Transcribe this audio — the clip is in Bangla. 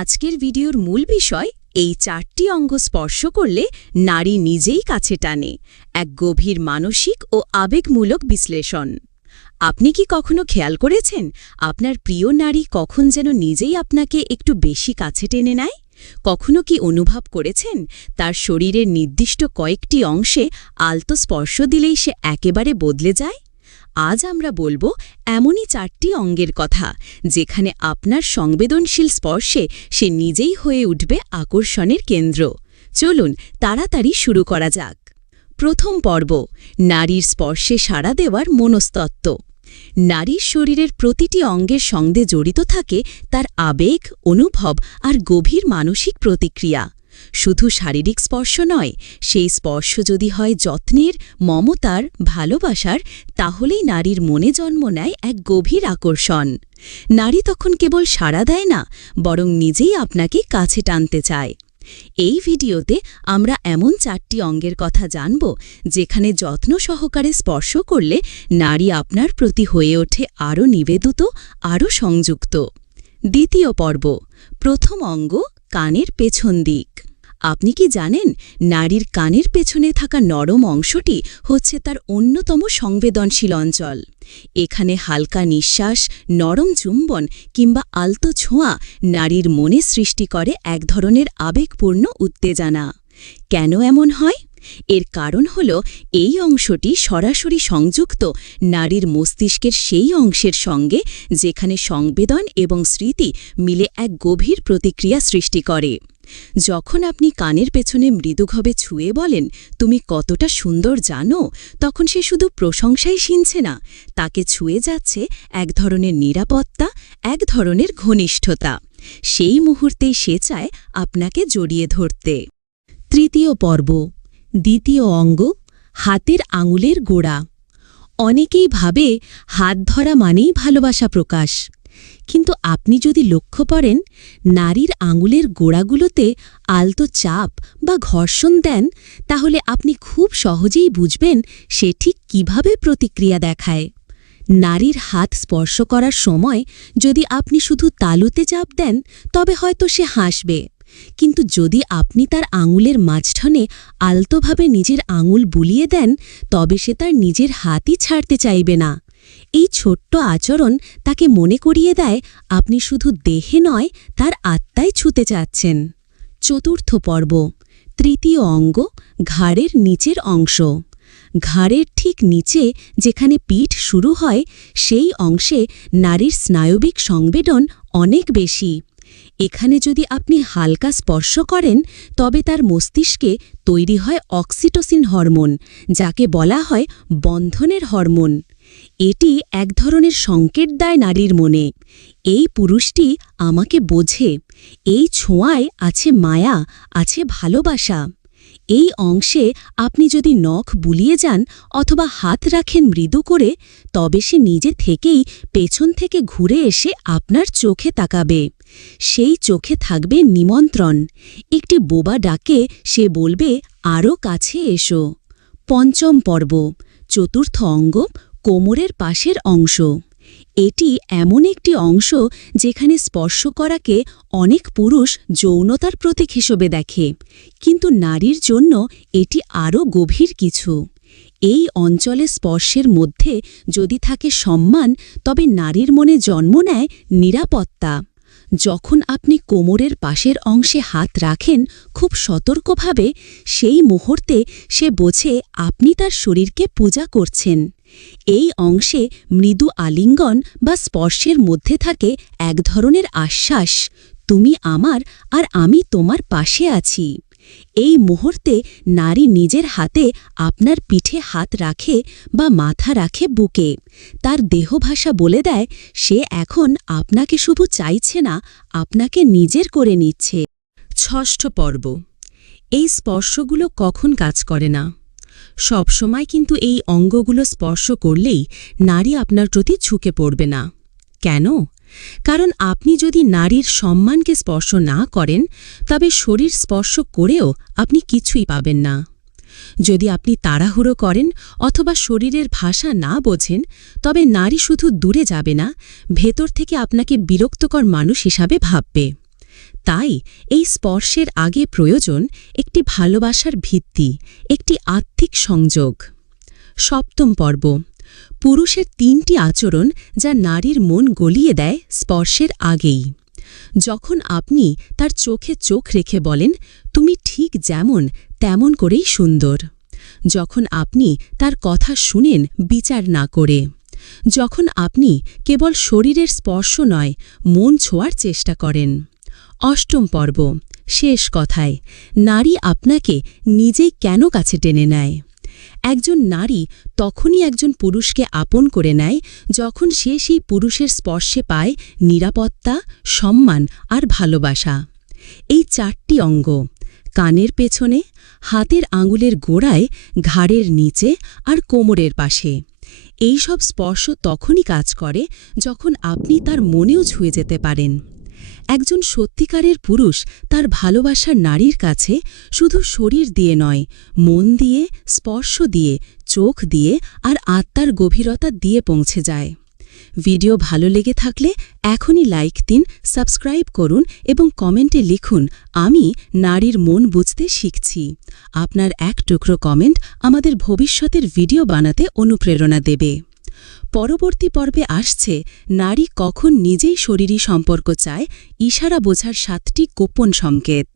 আজকের ভিডিওর মূল বিষয়, এই চারটি অঙ্গ স্পর্শ করলে নারী নিজেই কাছে টানে, এক গভীর মানসিক ও আবেগমূলক বিশ্লেষণ। আপনি কি কখনো খেয়াল করেছেন, আপনার প্রিয় নারী কখন যেন নিজেই আপনাকে একটু বেশি কাছে টেনে নেয়? কখনো কি অনুভব করেছেন, তার শরীরের নির্দিষ্ট কয়েকটি অংশে আলতো স্পর্শ দিলেই সে একেবারে বদলে যায়? আজ আমরা বলব এমনই চারটি অঙ্গের কথা, যেখানে আপনার সংবেদনশীল স্পর্শে সে নিজেই হয়ে উঠবে আকর্ষণের কেন্দ্র। চলুন তাড়াতাড়ি শুরু করা যাক। প্রথম পর্ব, নারীর স্পর্শে সাড়া দেওয়ার মনস্তত্ত্ব। নারীর শরীরের প্রতিটি অঙ্গের সঙ্গে জড়িত থাকে তার আবেগ, অনুভব আর গভীর মানসিক প্রতিক্রিয়া। শুধু শারীরিক স্পর্শ নয়, সেই স্পর্শ যদি হয় যত্নের, মমতার, ভালোবাসার, তাহলেই নারীর মনে জন্ম নেয় এক গভীর আকর্ষণ। নারী তখন কেবল সাড়া দেয় না, বরং নিজেই আপনাকে কাছে টানতে চায়। এই ভিডিওতে আমরা এমন চারটি অঙ্গের কথা জানব, যেখানে যত্ন সহকারে স্পর্শ করলে নারী আপনার প্রতি হয়ে ওঠে আরও নিবেদিত, আরও সংযুক্ত। দ্বিতীয় পর্ব, প্রথম অঙ্গ, কানের পেছন দিক। আপনি কি জানেন নারীর কানের পেছনে থাকা নরম অংশটি হচ্ছে তার অন্যতম সংবেদনশীল অঞ্চল? এখানে হালকা নিঃশ্বাস, নরম চুম্বন কিংবা আলতো ছোঁয়া নারীর মনে সৃষ্টি করে এক ধরনের আবেগপূর্ণ উত্তেজনা। কেন এমন হয়? এর কারণ হল এই অংশটি সরাসরি সংযুক্ত নারীর মস্তিষ্কের সেই অংশের সঙ্গে যেখানে সংবেদন এবং স্মৃতি মিলে এক গভীর প্রতিক্রিয়া সৃষ্টি করে। যখন আপনি কানের পেছনে মৃদুভাবে ছুঁয়ে বলেন, তুমি কতটা সুন্দর জানো? তখন সে শুধু প্রশংসাই শিনছে না, তাকে ছুঁয়ে যাচ্ছে এক ধরনের নিরাপত্তা, এক ধরনের ঘনিষ্ঠতা। সেই মুহূর্তেই সে চায় আপনাকে জড়িয়ে ধরতে। তৃতীয় পর্ব। দ্বিতীয় অঙ্গ, হাতের আঙুলের গোড়া। অনেকেই ভাবে হাত ধরা মানেই ভালোবাসা প্রকাশ। কিন্তু আপনি যদি লক্ষ্য করেন, নারীর আঙুলের গোড়াগুলোতে আলতো চাপ বা ঘর্ষণ দেন, তাহলে আপনি খুব সহজেই বুঝবেন সে ঠিক কীভাবে প্রতিক্রিয়া দেখায়। নারীর হাত স্পর্শ করার সময় যদি আপনি শুধু তালুতে চাপ দেন, তবে হয়তো সে হাসবে। কিন্তু যদি আপনি তার আঙুলের মাঝখানে আলতোভাবে নিজের আঙুল বুলিয়ে দেন, তবে সে তার নিজের হাতই ছাড়তে চাইবে না। এই ছোট্ট আচরণ তাকে মনে করিয়ে দেয়, আপনি শুধু দেহে নয়, তার আত্মায় ছুতে চাচ্ছেন। চতুর্থ পর্ব, তৃতীয় অঙ্গ, ঘাড়ের নিচের অংশ। ঘাড়ের ঠিক নিচে যেখানে পিঠ শুরু হয়, সেই অংশে নারীর স্নায়বিক সংবেদন অনেক বেশি। এখানে যদি আপনি হালকা স্পর্শ করেন, তবে তার মস্তিষ্কে তৈরি হয় অক্সিটোসিন হরমোন, যাকে বলা হয় বন্ধনের হরমোন। এটি এক ধরনের সংকেত দেয় নারীর মনে। এই পুরুষটি আমাকে বোঝে, এই ছোঁয়ায় আছে মায়া, আছে ভালোবাসা। এই অংশে আপনি যদি নখ বুলিয়ে যান অথবা হাত রাখেন মৃদু করে, তবে সে নিজে থেকেই পেছন থেকে ঘুরে এসে আপনার চোখে তাকাবে। সেই চোখে থাকবে নিমন্ত্রণ। একটি বোবা ডাকে, সে বলবে আরও কাছে এসো। পঞ্চম পর্ব, চতুর্থ অঙ্গ, কোমরের পাশের অংশ। এটি এমন একটি অংশ যেখানে স্পর্শ করাকে অনেক পুরুষ যৌনতার প্রতীক হিসেবে দেখে, কিন্তু নারীর জন্য এটি আরও গভীর কিছু। এই অঞ্চলে স্পর্শের মধ্যে যদি থাকে সম্মান, তবে নারীর মনে জন্ম নেয় নিরাপত্তা। যখন আপনি কোমরের পাশের অংশে হাত রাখেন, খুব সতর্কভাবে সেই মুহূর্তে সে বোঝে আপনি তার শরীরকে পূজা করছেন। এই অংশে মৃদু আলিঙ্গন বা স্পর্শের মধ্যে থাকে এক ধরনের আশ্বাস, তুমি আমার আর আমি তোমার পাশে আছি। এই মুহূর্তে নারী নিজের হাতে আপনার পিঠে হাত রাখে বা মাথা রাখে বুকে। তার দেহভাষা বলে দেয়, সে এখন আপনাকে শুধু চাইছে না, আপনাকে নিজের করে নিচ্ছে। ষষ্ঠ পর্ব। এই স্পর্শগুলো কখন কাজ করে না? সবসময় কিন্তু এই অঙ্গগুলো স্পর্শ করলেই নারী আপনার প্রতি ঝুঁকে পড়বে না। কেন? কারণ আপনি যদি নারীর সম্মানকে স্পর্শ না করেন, তবে শরীর স্পর্শ করেও আপনি কিছুই পাবেন না। যদি আপনি তাড়াহুড়ো করেন অথবা শরীরের ভাষা না বোঝেন, তবে নারী শুধু দূরে যাবে না, ভেতর থেকে আপনাকে বিরক্তকর মানুষ হিসাবে ভাববে। তাই এই স্পর্শের আগে প্রয়োজন একটি ভালোবাসার ভিত্তি, একটি আত্মিক সংযোগ। সপ্তম পর্ব। পুরুষের তিনটি আচরণ যা নারীর মন গলিয়ে দেয় স্পর্শের আগেই। যখন আপনি তার চোখে চোখ রেখে বলেন, তুমি ঠিক যেমন, তেমন করেই সুন্দর। যখন আপনি তার কথা শুনেন, বিচার না করে। যখন আপনি কেবল শরীরের স্পর্শ নয়, মন ছোঁয়ার চেষ্টা করেন। অষ্টম পর্ব, শেষ কথায়। নারী আপনাকে নিজেই কেন কাছে টেনে নেয়? একজন নারী তখনই একজন পুরুষকে আপন করে নেয় যখন সে সেই পুরুষের স্পর্শে পায় নিরাপত্তা, সম্মান আর ভালোবাসা। এই চারটি অঙ্গ, কানের পেছনে, হাতের আঙুলের গোড়ায়, ঘাড়ের নিচে আর কোমরের পাশে। এই সব স্পর্শ তখনই কাজ করে যখন আপনি তার মনেও ছুঁয়ে যেতে পারেন। একজন সত্যিকারের পুরুষ তার ভালোবাসার নারীর কাছে শুধু শরীর দিয়ে নয়, মন দিয়ে, স্পর্শ দিয়ে, চোখ দিয়ে আর আত্মার গভীরতা দিয়ে পৌঁছে যায়। ভিডিও ভালো লেগে থাকলে এখনই লাইক দিন, সাবস্ক্রাইব করুন এবং কমেন্টে লিখুন, আমি নারীর মন বুঝতে শিখছি। আপনার এক টুকরো কমেন্ট আমাদের ভবিষ্যতের ভিডিও বানাতে অনুপ্রেরণা দেবে। পরবর্তী পর্বে আসছে নারী কখন নিজেই শরীরী সম্পর্ক চায় ইশারা বোঝার সাতটি গোপন সংকেত।